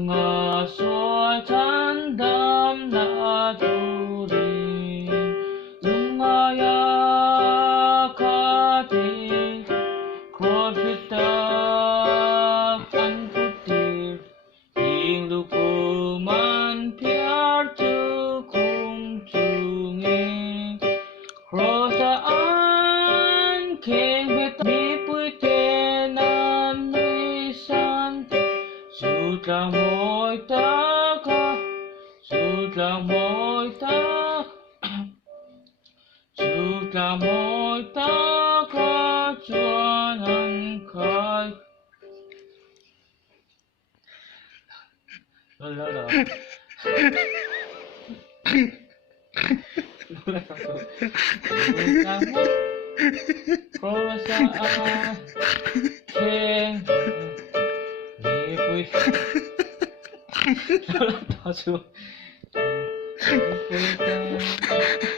ngờ xuôi chán đâm na tu đi dung aya khati khorita an putir ing lupu man piar chu kum chungi rosa an king bet mi pui te nan ri san sút là môi ta ca sút là môi ta sút là môi ta ca chuan ăn khai lo lo rosa an king mi pui lo lo to chu mi pui te